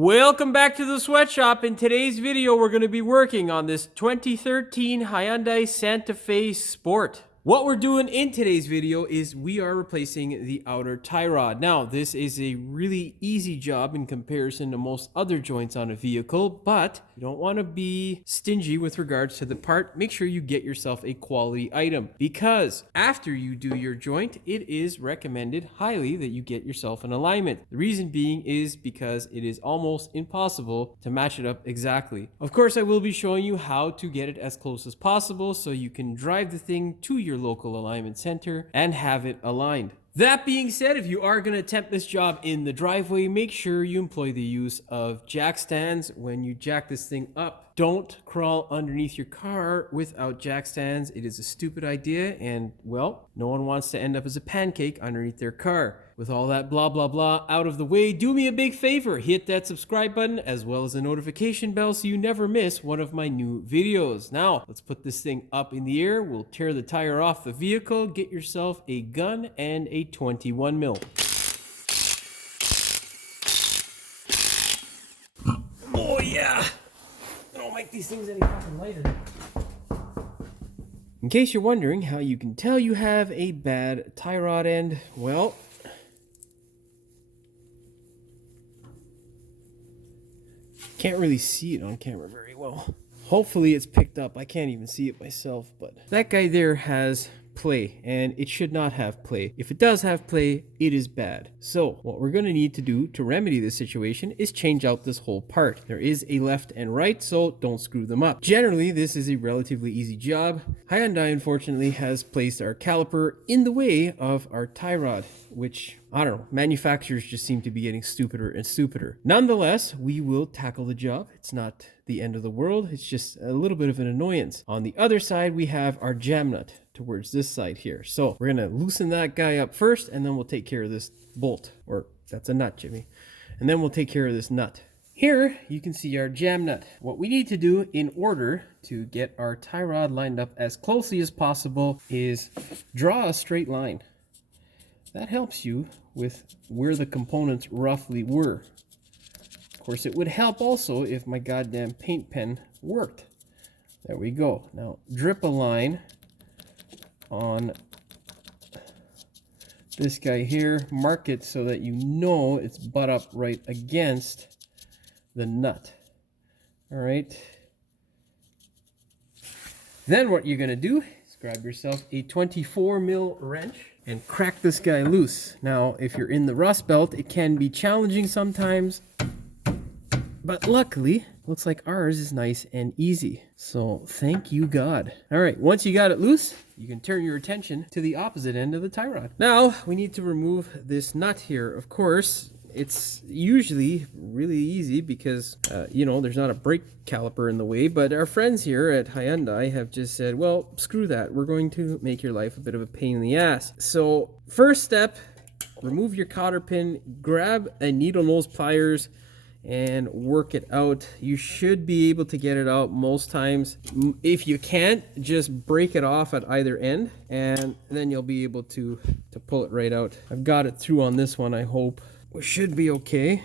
Welcome back to the sweatshop. In today's video, we're going to be working on this 2013 Hyundai Santa Fe Sport. What we're doing in today's video is we are replacing the outer tie rod. Now, this is a really easy job in comparison to most other joints on a vehicle, but you don't want to be stingy with regards to the part. Make sure you get yourself a quality item, because after you do your joint, it is recommended highly that you get yourself an alignment. The reason being is because it is almost impossible to match it up exactly. Of course, I will be showing you how to get it as close as possible so you can drive the thing to your local alignment center and have it aligned. That being said, if you are going to attempt this job in the driveway, make sure you employ the use of jack stands when you jack this thing up. Don't crawl underneath your car without jack stands. It is a stupid idea, and well, no one wants to end up as a pancake underneath their car. With all that blah blah blah out of the way, do me a big favor, hit that subscribe button as well as the notification bell so you never miss one of my new videos. Now, let's put this thing up in the air. We'll tear the tire off the vehicle, get yourself a gun and a 21 mil. Oh yeah! I don't make these things any fucking lighter. In case you're wondering how you can tell you have a bad tie rod end, well, can't really see it on camera very well. Hopefully it's picked up. I can't even see it myself, but that guy there has play, and it should not have play. If it does have play, it is bad. So what we're going to need to do to remedy this situation is change out this whole part. There is a left and right, so don't screw them up. Generally, this is a relatively easy job. Hyundai, unfortunately, has placed our caliper in the way of our tie rod, which, I don't know, manufacturers just seem to be getting stupider and stupider. Nonetheless, we will tackle the job. It's not the end of the world. It's just a little bit of an annoyance. On the other side, we have our jam nut towards this side here. So we're going to loosen that guy up first, and then we'll take care of this bolt. Or that's a nut, Jimmy. And then we'll take care of this nut. Here, you can see our jam nut. What we need to do in order to get our tie rod lined up as closely as possible is draw a straight line. That helps you with where the components roughly were. Of course, it would help also if my goddamn paint pen worked. There we go. Now, drip a line on this guy here. Mark it so that you know it's butt up right against the nut. All right. Then what you're going to do is grab yourself a 24 mil wrench and crack this guy loose. Now, if you're in the Rust Belt, it can be challenging sometimes, but luckily, looks like ours is nice and easy. So thank you, God. All right, once you got it loose, you can turn your attention to the opposite end of the tie rod. Now, we need to remove this nut here. Of course, it's usually really easy because, you know, there's not a brake caliper in the way, but our friends here at Hyundai have just said, well, screw that. We're going to make your life a bit of a pain in the ass. So first step, remove your cotter pin, grab a needle nose pliers, and work it out. You should be able to get it out most times. If you can't, just break it off at either end, and then you'll be able to pull it right out. I've got it through on this one, I hope. We should be okay.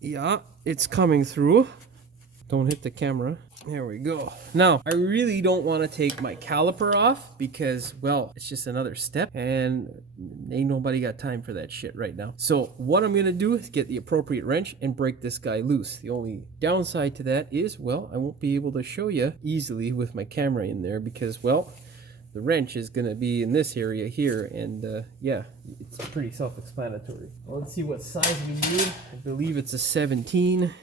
Yeah, it's coming through. Don't hit the camera. There we go. Now, I really don't want to take my caliper off because, well, it's just another step and ain't nobody got time for that shit right now. So what I'm going to do is get the appropriate wrench and break this guy loose. The only downside to that is, well, I won't be able to show you easily with my camera in there because, well, the wrench is going to be in this area here, and yeah, it's pretty self-explanatory. Well, let's see what size we need. I believe it's a 17.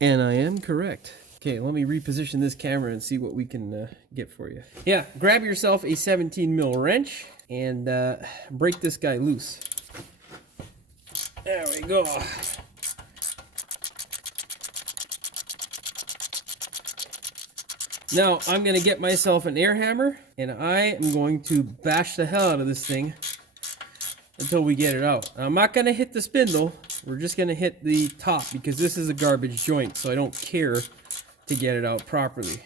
And I am correct. Okay, let me reposition this camera and see what we can get for you. Yeah, grab yourself a 17 mil wrench and break this guy loose. There we go. Now, I'm going to get myself an air hammer, and I am going to bash the hell out of this thing until we get it out. I'm not going to hit the spindle. We're just going to hit the top because this is a garbage joint, so I don't care to get it out properly.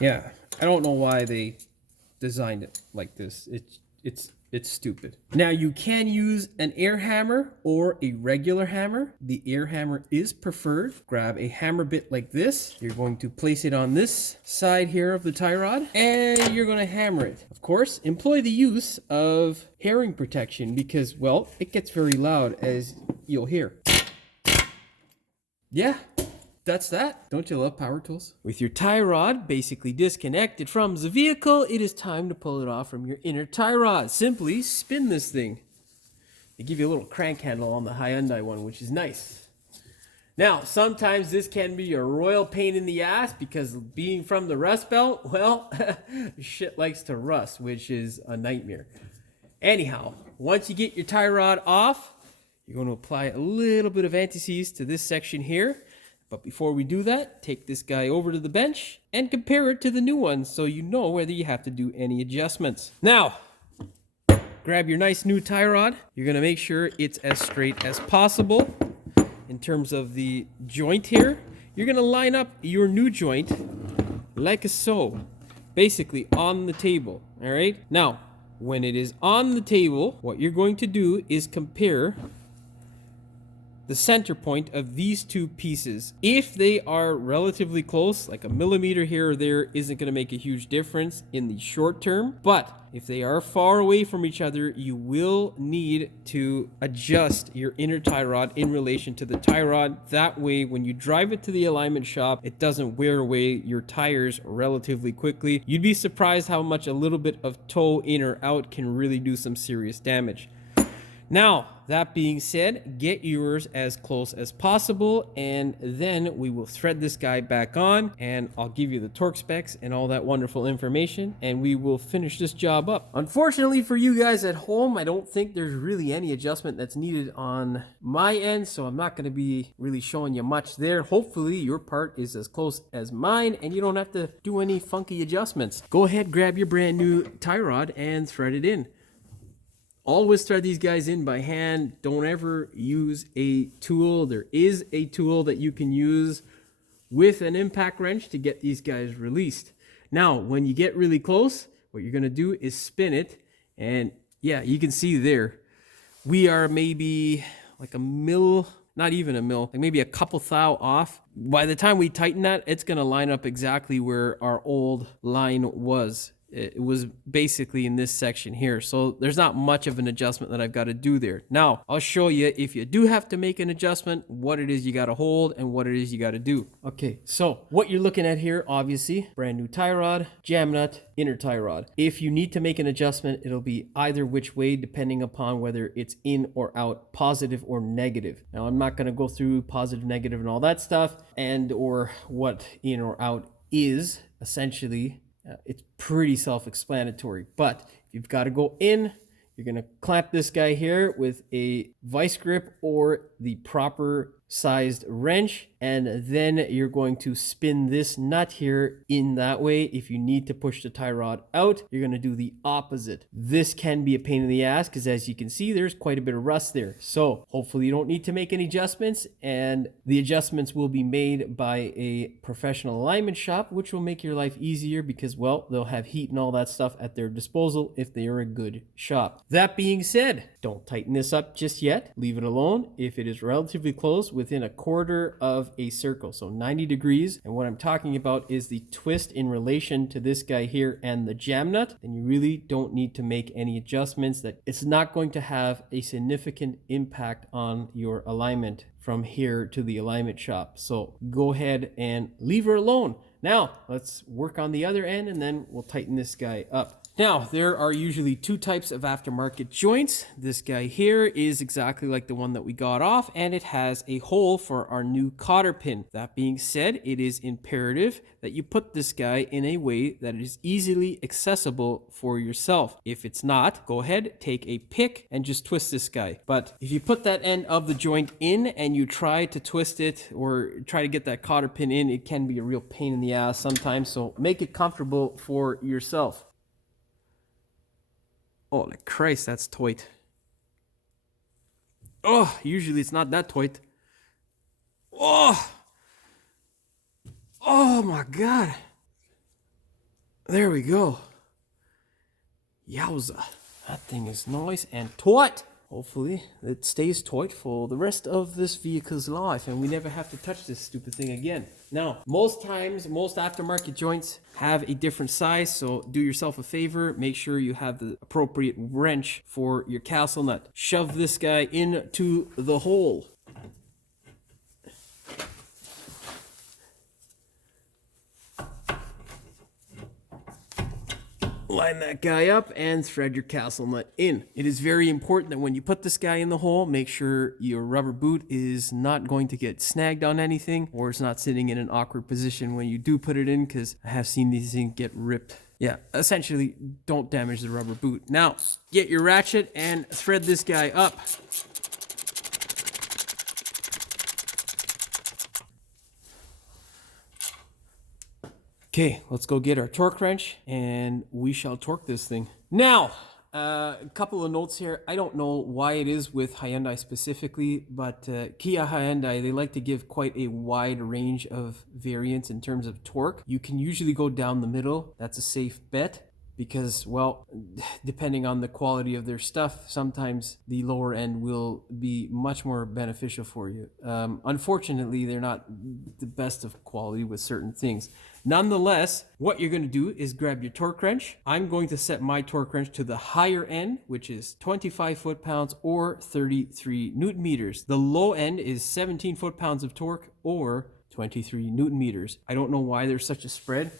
Yeah, I don't know why they designed it like this. It's stupid. Now you can use an air hammer or a regular hammer. The air hammer is preferred. Grab a hammer bit like this. You're going to place it on this side here of the tie rod and you're going to hammer it. Of course, employ the use of herring protection because, well, it gets very loud, as you'll hear. Yeah. That's that. Don't you love power tools? With your tie rod basically disconnected from the vehicle, it is time to pull it off from your inner tie rod. Simply spin this thing. They give you a little crank handle on the Hyundai one, which is nice. Now, sometimes this can be a royal pain in the ass because being from the Rust Belt, well, shit likes to rust, which is a nightmare. Anyhow, once you get your tie rod off, you're going to apply a little bit of anti-seize to this section here. But before we do that, take this guy over to the bench and compare it to the new one so you know whether you have to do any adjustments. Now, grab your nice new tie rod. You're going to make sure it's as straight as possible. In terms of the joint here, you're going to line up your new joint like so, basically on the table. All right? Now, when it is on the table, what you're going to do is compare the center point of these two pieces. If they are relatively close, like a millimeter here or there isn't going to make a huge difference in the short term, but if they are far away from each other, you will need to adjust your inner tie rod in relation to the tie rod. That way, when you drive it to the alignment shop, it doesn't wear away your tires relatively quickly. You'd be surprised how much a little bit of toe in or out can really do some serious damage. Now, that being said, get yours as close as possible, and then we will thread this guy back on, and I'll give you the torque specs and all that wonderful information, and we will finish this job up. Unfortunately for you guys at home, I don't think there's really any adjustment that's needed on my end, so I'm not going to be really showing you much there. Hopefully, your part is as close as mine, and you don't have to do any funky adjustments. Go ahead, grab your brand new tie rod and thread it in. Always thread these guys in by hand. Don't ever use a tool. There is a tool that you can use with an impact wrench to get these guys released. Now, when you get really close, what you're going to do is spin it. And yeah, you can see there, we are maybe like a mil, not even a mil, like maybe a couple thou off. By the time we tighten that, it's going to line up exactly where our old line was. It was basically in this section here. So there's not much of an adjustment that I've got to do there. Now, I'll show you if you do have to make an adjustment, what it is you got to hold and what it is you got to do. Okay, so what you're looking at here, obviously, brand new tie rod, jam nut, inner tie rod. If you need to make an adjustment, it'll be either which way, depending upon whether it's in or out, positive or negative. Now, I'm not going to go through positive, negative, and all that stuff, and or what in or out is, essentially. It's pretty self-explanatory, but if you've got to go in, you're going to clamp this guy here with a vice grip or the proper sized wrench, and then you're going to spin this nut here in that way. If you need to push the tie rod out, you're going to do the opposite. This can be a pain in the ass because, as you can see, there's quite a bit of rust there. So hopefully you don't need to make any adjustments, and the adjustments will be made by a professional alignment shop, which will make your life easier because, well, they'll have heat and all that stuff at their disposal if they are a good shop. That being said, don't tighten this up just yet. Leave it alone. If it is relatively close, within a quarter of a circle, so 90 degrees, and what I'm talking about is the twist in relation to this guy here and the jam nut, then you really don't need to make any adjustments. That it's not going to have a significant impact on your alignment from here to the alignment shop. So go ahead and leave her alone. Now let's work on the other end, and then we'll tighten this guy up. Now, there are usually two types of aftermarket joints. This guy here is exactly like the one that we got off, and it has a hole for our new cotter pin. That being said, it is imperative that you put this guy in a way that is easily accessible for yourself. If it's not, go ahead, take a pick and just twist this guy. But if you put that end of the joint in and you try to twist it or try to get that cotter pin in, it can be a real pain in the ass sometimes, so make it comfortable for yourself. Holy Christ, that's tight. Oh, usually it's not that tight. Oh my God. There we go. Yowza. That thing is nice and taut. Hopefully it stays taut for the rest of this vehicle's life and we never have to touch this stupid thing again. Now, most times, most aftermarket joints have a different size, so do yourself a favor, make sure you have the appropriate wrench for your castle nut. Shove this guy into the hole. Line that guy up and thread your castle nut in. It is very important that when you put this guy in the hole, make sure your rubber boot is not going to get snagged on anything or it's not sitting in an awkward position when you do put it in, because I have seen these things get ripped. Yeah, essentially don't damage the rubber boot. Now, get your ratchet and thread this guy up. Okay, let's go get our torque wrench and we shall torque this thing. Now, a couple of notes here. I don't know why it is with Hyundai specifically, but Kia Hyundai, they like to give quite a wide range of variants in terms of torque. You can usually go down the middle. That's a safe bet. Because, well, depending on the quality of their stuff, sometimes the lower end will be much more beneficial for you. Unfortunately, they're not the best of quality with certain things. Nonetheless, what you're going to do is grab your torque wrench. I'm going to set my torque wrench to the higher end, which is 25 foot-pounds or 33 newton meters. The low end is 17 foot-pounds of torque or 23 newton meters. I don't know why there's such a spread.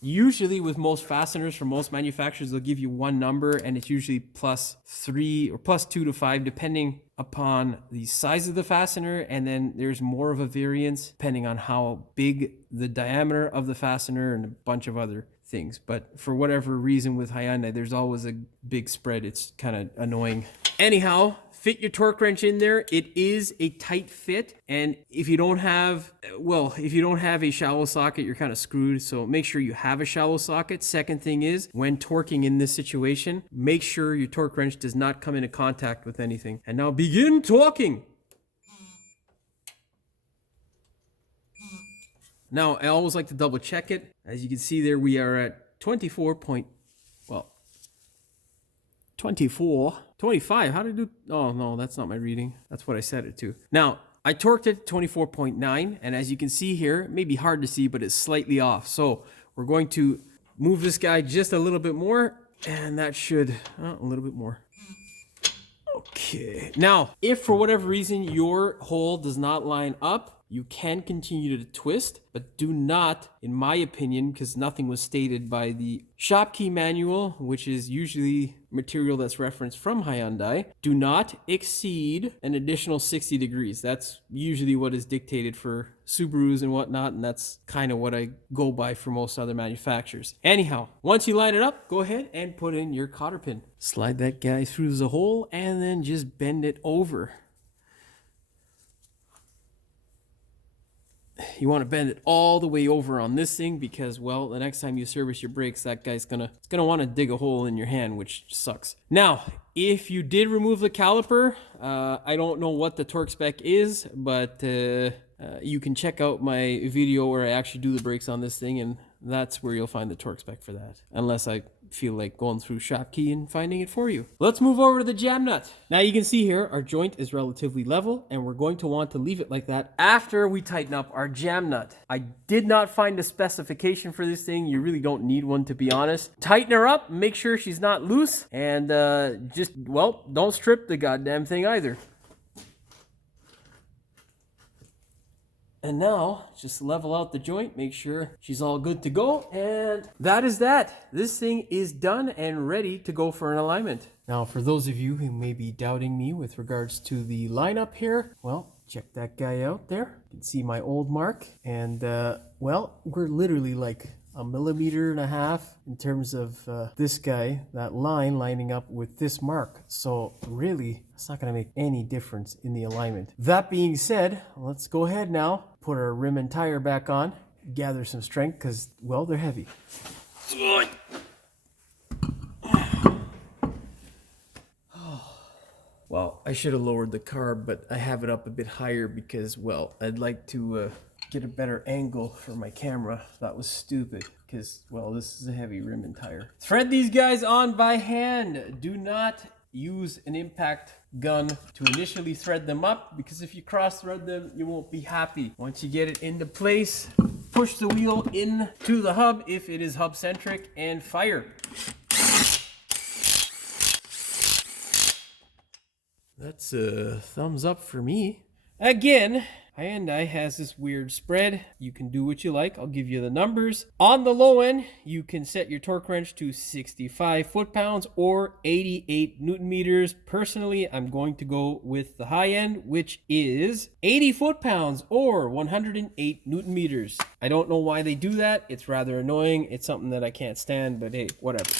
Usually with most fasteners from most manufacturers, they'll give you one number and it's usually +3 or +2 to 5 depending upon the size of the fastener, and then there's more of a variance depending on how big the diameter of the fastener and a bunch of other things. But for whatever reason with Hyundai, there's always a big spread. It's kind of annoying. Anyhow, fit your torque wrench in there. It is a tight fit, and if you don't have, a shallow socket, you're kind of screwed. So make sure you have a shallow socket. Second thing is, when torquing in this situation, make sure your torque wrench does not come into contact with anything. And now begin torquing. Now, I always like to double check it. As you can see there, we are at 25. How did I do? Oh, no, that's not my reading. That's what I set it to. Now, I torqued it 24.9, and as you can see here, it may be hard to see, but it's slightly off. So we're going to move this guy just a little bit more, and that should, a little bit more. Okay. Now, if for whatever reason your hole does not line up, you can continue to twist, but do not, in my opinion, because nothing was stated by the shop key manual, which is usually material that's referenced from Hyundai, do not exceed an additional 60 degrees. That's usually what is dictated for Subarus and whatnot, and that's kind of what I go by for most other manufacturers. Anyhow, once you line it up, go ahead and put in your cotter pin. Slide that guy through the hole and then just bend it over. You want to bend it all the way over on this thing because, well, the next time you service your brakes, that guy's gonna want to dig a hole in your hand, which sucks. Now, if you did remove the caliper, I don't know what the torque spec is, but you can check out my video where I actually do the brakes on this thing, and that's where you'll find the torque spec for that, unless I feel like going through shop key and finding it for you. Let's move over to the jam nut. Now you can see here our joint is relatively level, and we're going to want to leave it like that after we tighten up our jam nut. I did not find a specification for this thing. You really don't need one, to be honest. Tighten her up, make sure she's not loose, and don't strip the goddamn thing either. And now, just level out the joint, make sure she's all good to go, and that is that. This thing is done and ready to go for an alignment. Now, for those of you who may be doubting me with regards to the lineup here, well, check that guy out there. You can see my old mark, and we're literally like 1.5 millimeters in terms of this guy, that line lining up with this mark. So really, it's not going to make any difference in the alignment. That being said, let's go ahead now, put our rim and tire back on, gather some strength because, well, they're heavy. Well, I should have lowered the carb, but I have it up a bit higher because, well, I'd like to get a better angle for my camera. That was stupid because, well, this is a heavy rim and tire. Thread these guys on by hand. Do not use an impact gun to initially thread them up, because if you cross thread them, you won't be happy. Once you get it into place, push the wheel into the hub if it is hub centric and fire. That's a thumbs up for me. Again, Hyundai has this weird spread. You can do what you like. I'll give you the numbers. On the low end, you can set your torque wrench to 65 foot-pounds or 88 newton meters. Personally, I'm going to go with the high end, which is 80 foot-pounds or 108 newton meters. I don't know why they do that. It's rather annoying. It's something that I can't stand, but hey, whatever.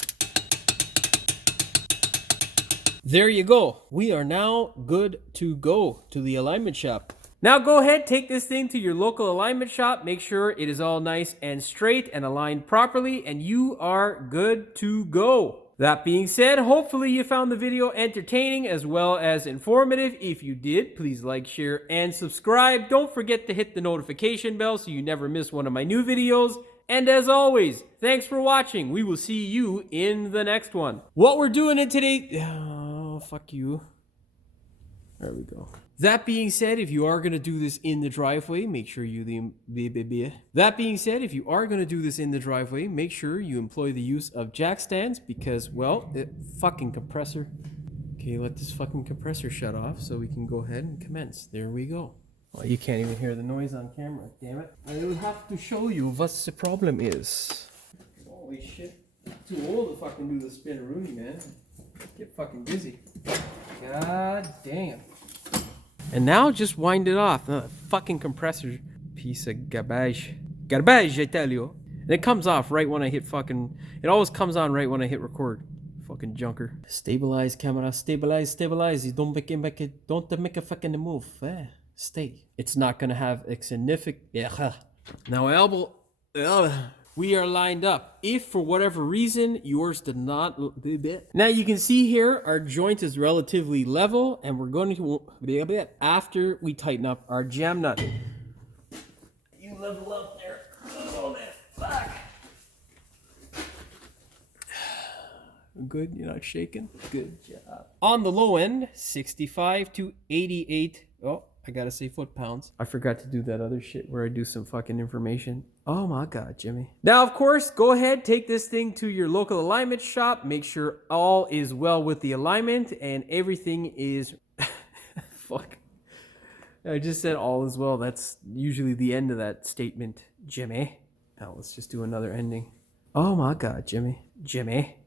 There you go. We are now good to go to the alignment shop. Now go ahead, take this thing to your local alignment shop. Make sure it is all nice and straight and aligned properly, and you are good to go. That being said, hopefully you found the video entertaining as well as informative. If you did, please like, share, and subscribe. Don't forget to hit the notification bell so you never miss one of my new videos. And as always, thanks for watching. We will see you in the next one. What we're doing in today... Oh, fuck you. There we go. That being said, if you are going to do this in the driveway, make sure you That being said, if you are going to do this in the driveway, make sure you employ the use of jack stands because, well, fucking compressor. Okay, let this fucking compressor shut off so we can go ahead and commence. There we go. Well, you can't even hear the noise on camera, damn it. I will have to show you what the problem is. Holy shit. Too old to fucking do the spin-a-rooney, man. Get fucking busy. God damn. And now just wind it off. Fucking compressor piece of garbage. Garbage, I tell you. And it comes off right when I hit fucking... It always comes on right when I hit record. Fucking junker. Stabilize, camera. Stabilize, stabilize. You don't make a fucking move. Stay. It's not gonna have a significant... Now, elbow... We are lined up. If for whatever reason yours did not... Now you can see here our joint is relatively level, and we're going to... After we tighten up our jam nut. You level up there. Oh man, fuck. Good, you're not shaking? Good job. On the low end, 65 to 88... Oh, I gotta say foot-pounds. I forgot to do that other shit where I do some fucking information. Oh my God, Jimmy. Now, of course, go ahead, take this thing to your local alignment shop. Make sure all is well with the alignment and everything is... Fuck. I just said all is well. That's usually the end of that statement, Jimmy. Now, let's just do another ending. Oh my God, Jimmy. Jimmy.